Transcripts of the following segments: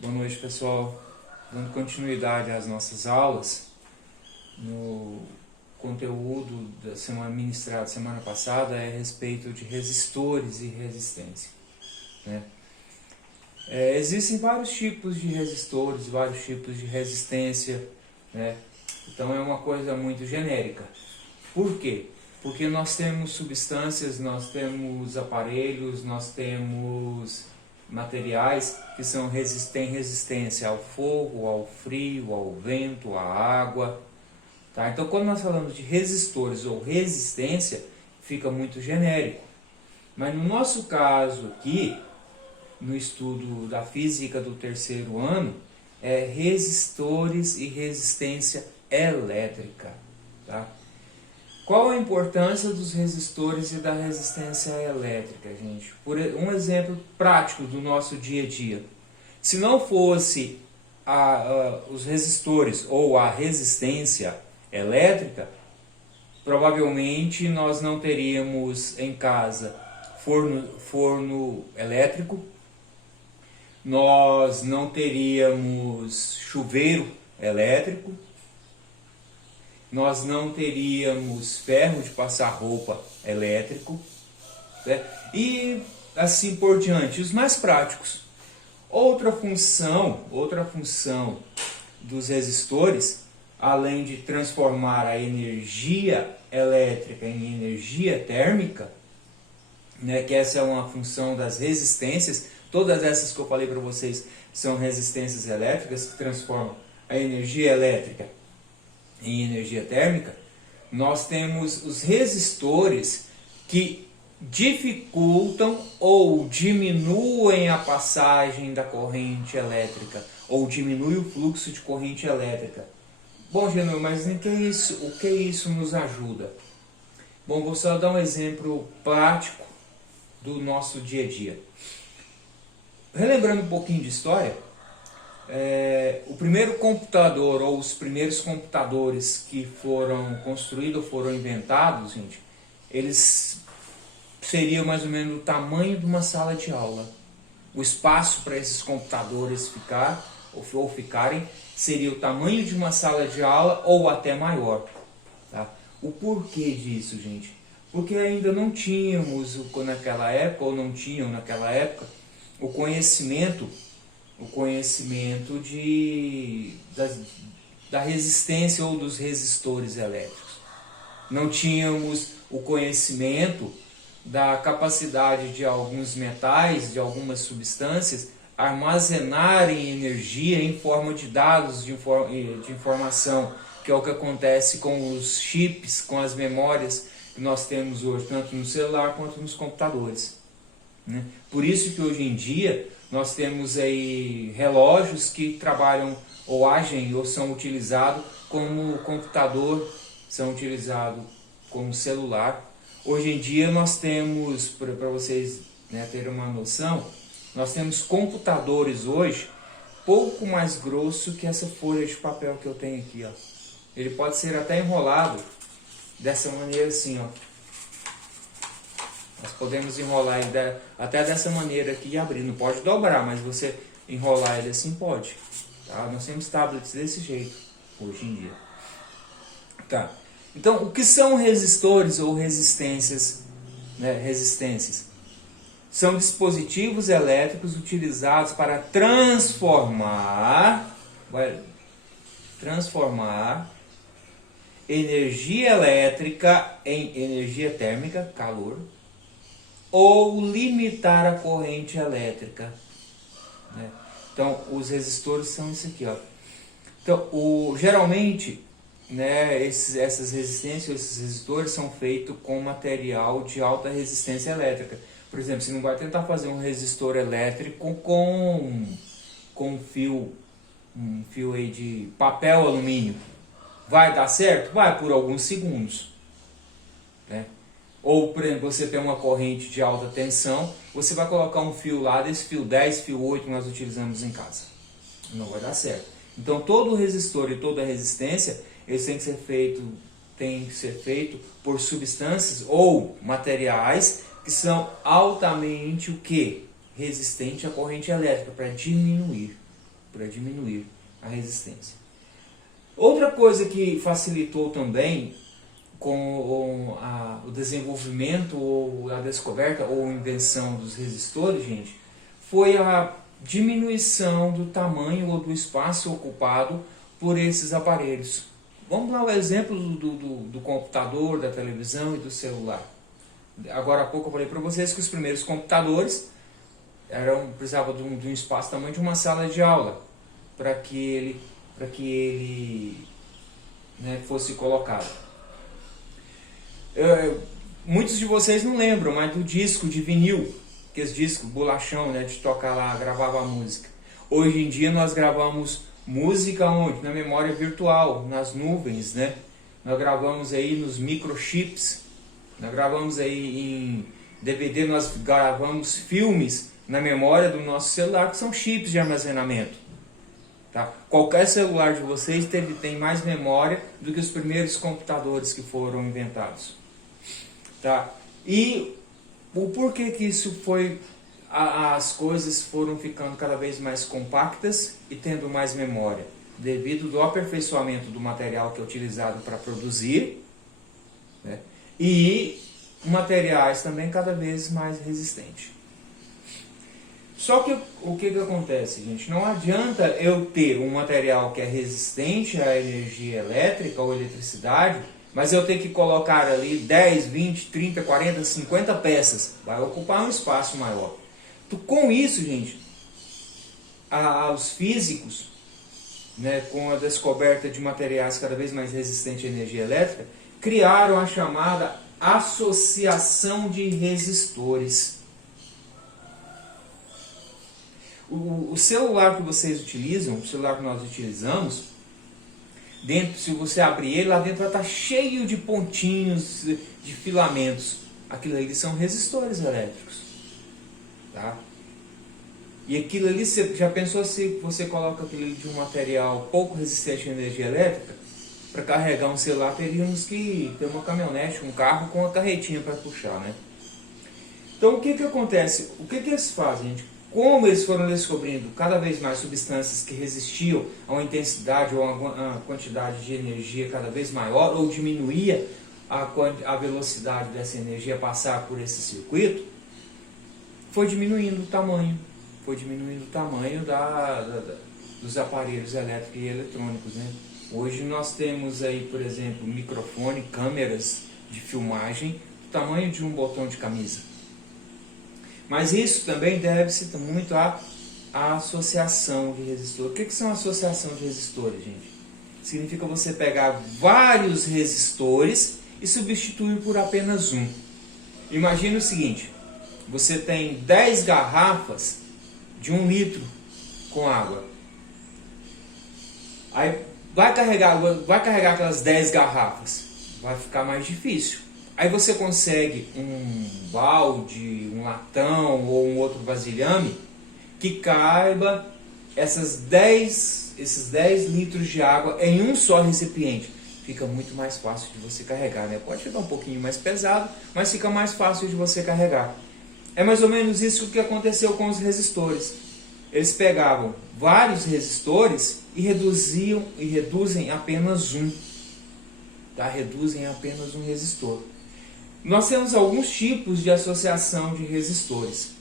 Boa noite, pessoal. Dando continuidade às nossas aulas, no conteúdo da semana ministrado semana passada é a respeito de resistores e resistência, né? Existem vários tipos de resistores, vários tipos de resistência, né? Então é uma coisa muito genérica. Por quê? Porque nós temos substâncias, nós temos aparelhos, nós temos materiais que têm resistência ao fogo, ao frio, ao vento, à água. Tá? Então, quando nós falamos de resistores ou resistência, fica muito genérico. Mas no nosso caso aqui, no estudo da física do terceiro ano, é resistores e resistência elétrica. Tá? Qual a importância dos resistores e da resistência elétrica, gente? Por um exemplo prático do nosso dia a dia. Se não fosse os resistores ou a resistência elétrica, provavelmente nós não teríamos em casa forno elétrico, nós não teríamos chuveiro elétrico, nós não teríamos ferro de passar roupa elétrico, né? E assim por diante, os mais práticos. Outra função dos resistores, além de transformar a energia elétrica em energia térmica, né, que essa é uma função das resistências, todas essas que eu falei para vocês são resistências elétricas que transformam a energia elétrica em energia térmica. Nós temos os resistores que dificultam ou diminuem a passagem da corrente elétrica ou diminui o fluxo de corrente elétrica. Bom, Genô, mas o que isso nos ajuda? Bom, vou só dar um exemplo prático do nosso dia a dia. Relembrando um pouquinho de história, o primeiro computador ou os primeiros computadores que foram construídos, foram inventados, gente, eles seriam mais ou menos o tamanho de uma sala de aula. O espaço para esses computadores ficarem seria o tamanho de uma sala de aula ou até maior. Tá? O porquê disso, gente? Porque ainda não tínhamos naquela época, ou não tinham naquela época, o conhecimento da resistência ou dos resistores elétricos. Não tínhamos o conhecimento da capacidade de alguns metais, de algumas substâncias, armazenarem energia em forma de dados de informação, que é o que acontece com os chips, com as memórias que nós temos hoje, tanto no celular quanto nos computadores, né? Por isso que hoje em dia nós temos aí relógios que trabalham ou agem ou são utilizados como computador, são utilizados como celular. Hoje em dia nós temos, para vocês, né, terem uma noção, nós temos computadores hoje pouco mais grosso que essa folha de papel que eu tenho aqui, ó. Ele pode ser até enrolado dessa maneira assim, ó. Nós podemos enrolar ele até dessa maneira aqui e abrir. Não pode dobrar, mas você enrolar ele assim pode. Tá? Nós temos tablets desse jeito hoje em dia. Tá. Então, o que são resistores ou resistências? Né? Resistências são dispositivos elétricos utilizados para transformar energia elétrica em energia térmica, calor, ou limitar a corrente elétrica, né? Então, os resistores são isso aqui, ó. Então, geralmente, né, essas resistências, esses resistores são feitos com material de alta resistência elétrica. Por exemplo, você não vai tentar fazer um resistor elétrico com um fio aí de papel alumínio. Vai dar certo? Vai, por alguns segundos, né? Ou, por exemplo, você tem uma corrente de alta tensão, você vai colocar um fio lá, desse fio 10, fio 8 que nós utilizamos em casa. Não vai dar certo. Então, todo resistor e toda resistência, eles têm que ser feito por substâncias ou materiais que são altamente o quê? Resistente à corrente elétrica, para diminuir. para diminuir a resistência. Outra coisa que facilitou também com o desenvolvimento ou a descoberta ou invenção dos resistores, gente, foi a diminuição do tamanho ou do espaço ocupado por esses aparelhos. Vamos lá o exemplo do computador, da televisão e do celular. Agora há pouco eu falei para vocês que os primeiros computadores precisavam de um espaço tamanho de uma sala de aula para que ele fosse colocado. Muitos de vocês não lembram, mas do disco de vinil, aqueles discos bolachão, de tocar lá, gravava a música. Hoje em dia nós gravamos música onde? Na memória virtual, nas nuvens, Nós gravamos aí nos microchips, nós gravamos aí em DVD, nós gravamos filmes na memória do nosso celular, que são chips de armazenamento. Tá? Qualquer celular de vocês tem mais memória do que os primeiros computadores que foram inventados. Tá? E o porquê que isso foi, as coisas foram ficando cada vez mais compactas e tendo mais memória? Devido ao aperfeiçoamento do material que é utilizado para produzir, e materiais também cada vez mais resistentes. Só que o que acontece, gente? Não adianta eu ter um material que é resistente à energia elétrica ou eletricidade, mas eu tenho que colocar ali 10, 20, 30, 40, 50 peças. Vai ocupar um espaço maior. Então, com isso, gente, os físicos, com a descoberta de materiais cada vez mais resistentes à energia elétrica, criaram a chamada associação de resistores. O celular que vocês utilizam, o celular que nós utilizamos, dentro, se você abrir ele, lá dentro vai estar cheio de pontinhos, de filamentos. Aquilo ali são resistores elétricos. Tá? E aquilo ali, você já pensou se você coloca aquilo ali de um material pouco resistente à energia elétrica? Para carregar um celular, teríamos que ter uma caminhonete, um carro com uma carretinha para puxar, Então, o que acontece? O que eles fazem, gente? Como eles foram descobrindo cada vez mais substâncias que resistiam a uma intensidade ou a uma quantidade de energia cada vez maior, ou diminuía a velocidade dessa energia passar por esse circuito, foi diminuindo o tamanho. Foi diminuindo o tamanho dos aparelhos elétricos e eletrônicos. Hoje nós temos aí, por exemplo, microfone, câmeras de filmagem do tamanho de um botão de camisa. Mas isso também deve-se muito à associação de resistores. O que são associação de resistores, gente? Significa você pegar vários resistores e substituir por apenas um. Imagine o seguinte, você tem 10 garrafas de 1 litro com água. Aí vai carregar aquelas 10 garrafas, vai ficar mais difícil. Aí você consegue um balde, um latão ou um outro vasilhame que caiba esses 10 litros de água em um só recipiente. Fica muito mais fácil de você carregar, Pode ficar um pouquinho mais pesado, mas fica mais fácil de você carregar. É mais ou menos isso que aconteceu com os resistores. Eles pegavam vários resistores e reduzem apenas um. Reduzem apenas um resistor. Nós temos alguns tipos de associação de resistores.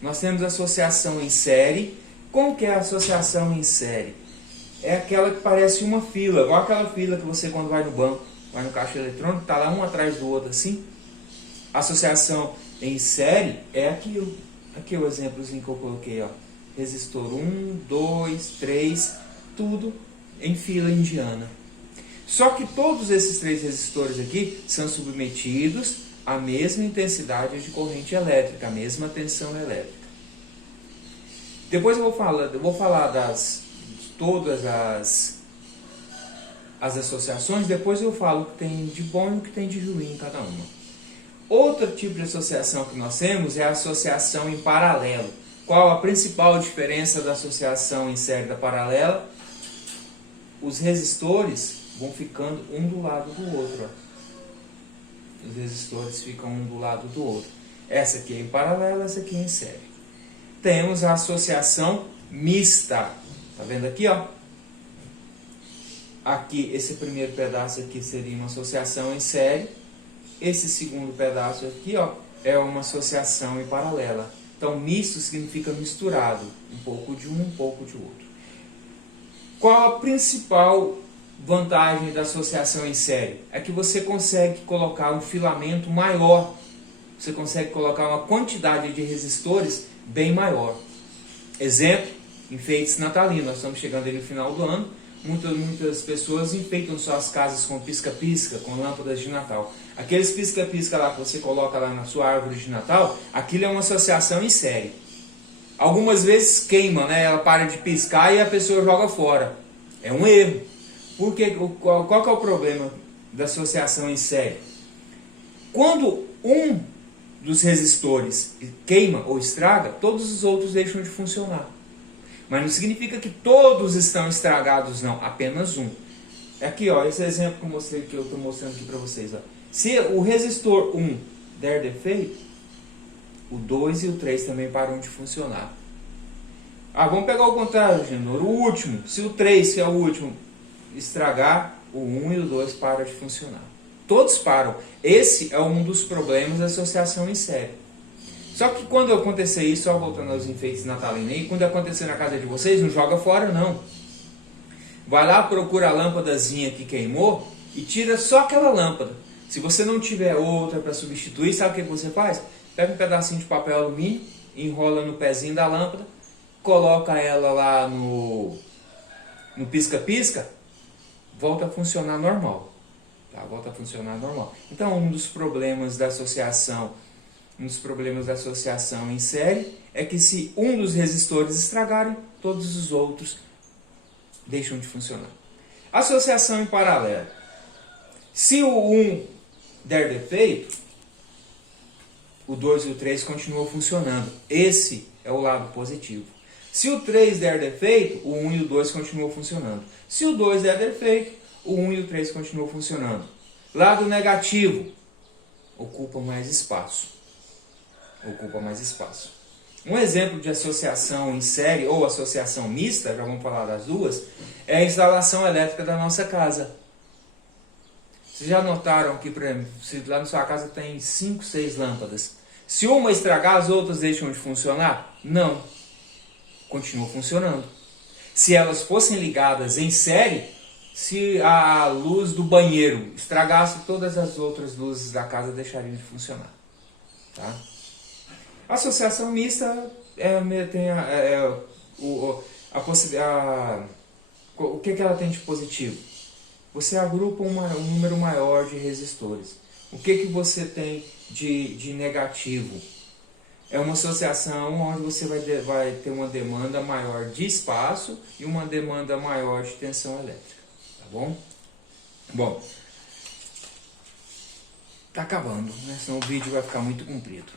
Nós temos associação em série. Como que é a associação em série? É aquela que parece uma fila, igual aquela fila que você quando vai no banco, vai no caixa eletrônico, está lá um atrás do outro assim. A associação em série é aquilo. Aqui é o exemplozinho que eu coloquei, Resistor 1, 2, 3, tudo em fila indiana. Só que todos esses 3 resistores aqui são submetidos à mesma intensidade de corrente elétrica, à mesma tensão elétrica. Depois eu vou falar de todas as associações, depois eu falo o que tem de bom e o que tem de ruim em cada uma. Outro tipo de associação que nós temos é a associação em paralelo. Qual a principal diferença da associação em série da paralela? Os resistores vão ficando um do lado do outro. Os resistores ficam um do lado do outro. Essa aqui é em paralelo, essa aqui é em série. Temos a associação mista. Tá vendo aqui, ó? Aqui, esse primeiro pedaço aqui seria uma associação em série. Esse segundo pedaço aqui, ó, é uma associação em paralela. Então, misto significa misturado. Um pouco de um pouco de outro. Qual a principal vantagem da associação em série? É que você consegue colocar um filamento maior. Você consegue colocar uma quantidade de resistores bem maior. Exemplo, enfeites natalinos. Nós estamos chegando aí no final do ano. Muitas pessoas enfeitam suas casas com pisca-pisca, com lâmpadas de Natal. Aqueles pisca-pisca lá que você coloca lá na sua árvore de Natal, aquilo é uma associação em série. Algumas vezes queima, né? Ela para de piscar e a pessoa joga fora. É um erro. Porque, qual que é o problema da associação em série? Quando um dos resistores queima ou estraga, todos os outros deixam de funcionar. Mas não significa que todos estão estragados, não. Apenas um. Aqui, ó, esse exemplo que eu estou mostrando aqui para vocês. Ó. Se o resistor 1 der defeito, o 2 e o 3 também param de funcionar. Vamos pegar o contrário, Genor. O último, se o 3, que é o último, estragar, o 1 e o 2 param de funcionar. Todos param. Esse é um dos problemas da associação em série. Só que quando acontecer isso, só voltando aos enfeites natalinos aí, quando acontecer na casa de vocês, não joga fora não. Vai lá, procura a lâmpadazinha que queimou e tira só aquela lâmpada. Se você não tiver outra para substituir, sabe o que você faz? Pega um pedacinho de papel alumínio, enrola no pezinho da lâmpada, coloca ela lá no pisca-pisca, volta a funcionar normal. Tá? Volta a funcionar normal. Então, um dos problemas da associação em série é que se um dos resistores estragarem, todos os outros deixam de funcionar. Associação em paralelo. Se o 1 der defeito, o 2 e o 3 continuam funcionando. Esse é o lado positivo. Se o 3 der defeito, o 1 e o 2 continuam funcionando. Se o 2 der defeito, o 1 e o 3 continuam funcionando. Lado negativo, ocupa mais espaço. Um exemplo de associação em série ou associação mista, já vamos falar das duas, é a instalação elétrica da nossa casa. Vocês já notaram que, por exemplo, se lá na sua casa tem 5, 6 lâmpadas, se uma estragar, as outras deixam de funcionar? Não. Continuam funcionando. Se elas fossem ligadas em série, se a luz do banheiro estragasse, todas as outras luzes da casa deixariam de funcionar. Tá? A associação mista o que ela tem de positivo? Você agrupa um número maior de resistores. O que você tem de negativo? É uma associação onde você vai ter uma demanda maior de espaço e uma demanda maior de tensão elétrica. Tá bom? Bom, tá acabando, né? Senão o vídeo vai ficar muito comprido.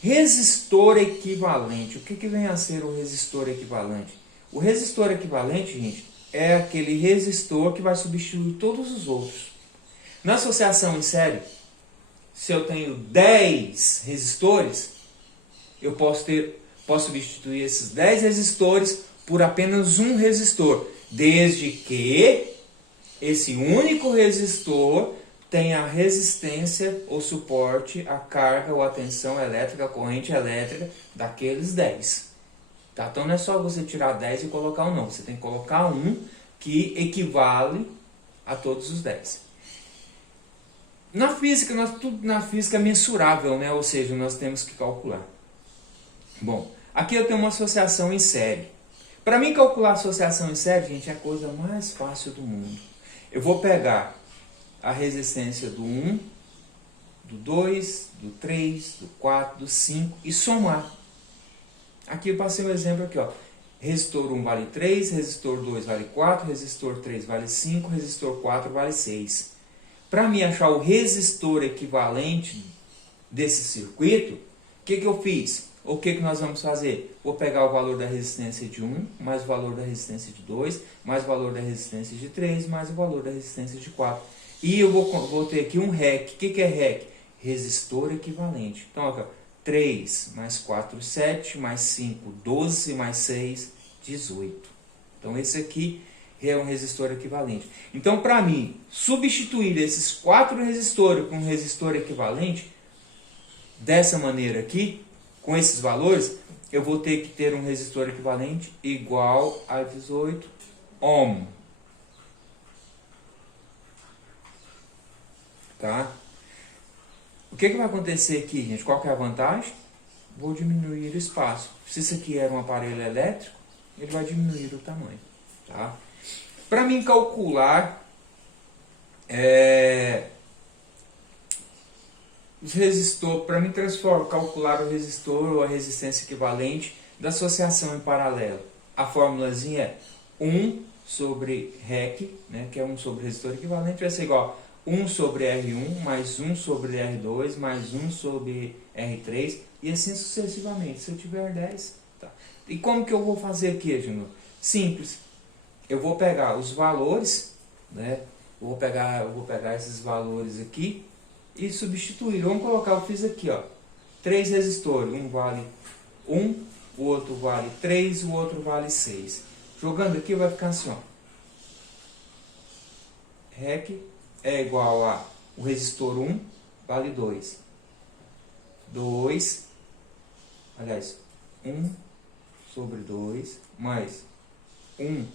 Resistor equivalente. O que vem a ser o resistor equivalente? O resistor equivalente, gente, é aquele resistor que vai substituir todos os outros. Na associação em série, se eu tenho 10 resistores, eu posso substituir esses 10 resistores por apenas um resistor, desde que esse único resistor tenha a resistência ou suporte à carga ou à tensão elétrica, à corrente elétrica daqueles 10. Tá? Então não é só você tirar 10 e colocar um, não. Você tem que colocar um que equivale a todos os 10. Na física, tudo na física é mensurável, né? Ou seja, nós temos que calcular. Bom, aqui eu tenho uma associação em série. Para mim calcular a associação em série, gente, é a coisa mais fácil do mundo. Eu vou pegar a resistência do 1, do 2, do 3, do 4, do 5 e somar. Aqui eu passei um exemplo aqui, ó. Resistor 1 vale 3, resistor 2 vale 4, resistor 3 vale 5, resistor 4 vale 6. Para mim achar o resistor equivalente desse circuito, o que eu fiz? O que nós vamos fazer? Vou pegar o valor da resistência de 1, mais o valor da resistência de 2, mais o valor da resistência de 3, mais o valor da resistência de 4. E eu vou ter aqui um REC. O que é REC? Resistor equivalente. Então, aqui, ó, 3 mais 4, 7, mais 5, 12, mais 6, 18. Então esse aqui é um resistor equivalente. Então para mim, substituir esses 4 resistores com um resistor equivalente, dessa maneira aqui, com esses valores, eu vou ter que ter um resistor equivalente igual a 18 ohm. Tá? O que vai acontecer aqui, gente? Qual que é a vantagem? Vou diminuir o espaço. Se isso aqui era um aparelho elétrico, ele vai diminuir o tamanho. Tá? Para mim calcular os resistores, para mim calcular o resistor ou a resistência equivalente da associação em paralelo, a formulazinha é 1 sobre REC, né, que é 1 sobre resistor equivalente, vai ser igual a 1 sobre R1 mais 1 sobre R2 mais 1 sobre R3 e assim sucessivamente, se eu tiver 10. Tá. E como que eu vou fazer aqui, Júnior? Simples. Eu vou pegar os valores, né? Eu vou pegar esses valores aqui e substituir. Vamos colocar, eu fiz aqui, ó, 3 resistores. Um vale 1, o outro vale 3, o outro vale 6. Jogando aqui vai ficar assim, ó. REC é igual a o resistor 1 vale 2. 1 sobre 2 mais 1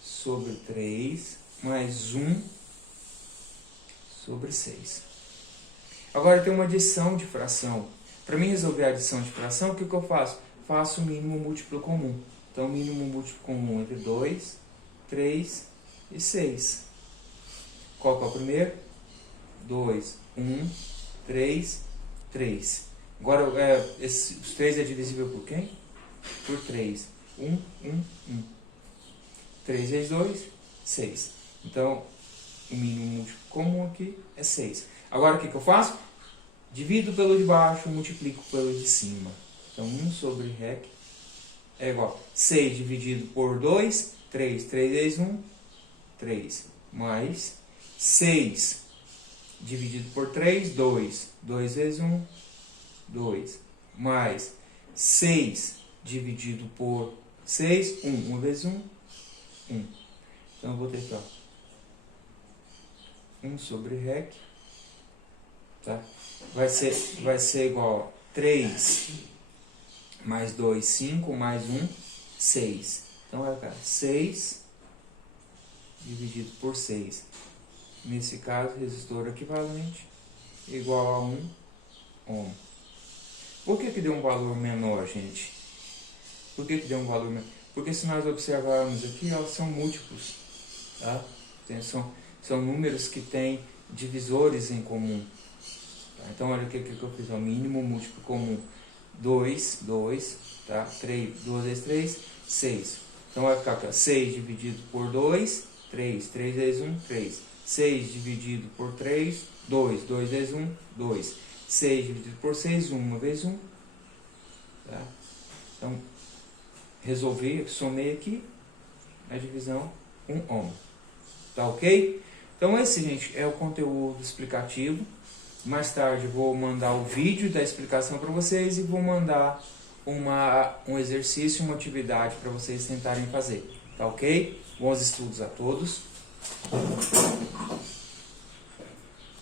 sobre 3 mais 1 sobre 6. Agora tem uma adição de fração. Para mim resolver a adição de fração, o que eu faço? Faço o mínimo múltiplo comum. Então, o mínimo múltiplo comum entre 2, 3 e 6. Qual que é o primeiro? 2, 1, 3, 3. Agora, os 3 é divisível por quem? Por 3. 1, 1, 1. 3 vezes 2, 6. Então, o mínimo múltiplo comum aqui é 6. Agora, o que eu faço? Divido pelo de baixo, multiplico pelo de cima. Então, 1 sobre REC é igual a 6 dividido por 2, 3. 3 vezes 1, 3. Mais 6 dividido por 3, 2. 2 vezes 1, 2. Mais 6 dividido por 6, 1. 1 vezes 1, 1. Então, eu vou ter aqui, ó, 1 sobre REC, tá? Vai ser igual a 3 mais 2, 5, mais 1, 6. Então, vai ficar 6 dividido por 6. Nesse caso, resistor equivalente igual a 1 ohm. Por que deu um valor menor, gente? Por que deu um valor menor? Porque se nós observarmos aqui, ó, são múltiplos. Tá? São números que têm divisores em comum. Tá? Então, olha o que eu fiz. O mínimo múltiplo comum. 2, tá? 2 vezes 3, 6. Então, vai ficar aqui, ó, 6 dividido por 2, 3. 3 vezes 1, 3. 6 dividido por 3, 2. 2 vezes 1, 2. 6 dividido por 6, 1 vezes 1. Tá? Então, resolvi, somei aqui a divisão 1 ohm. Tá ok? Então esse, gente, é o conteúdo explicativo. Mais tarde vou mandar o vídeo da explicação para vocês e vou mandar um exercício, uma atividade para vocês tentarem fazer. Tá ok? Bons estudos a todos.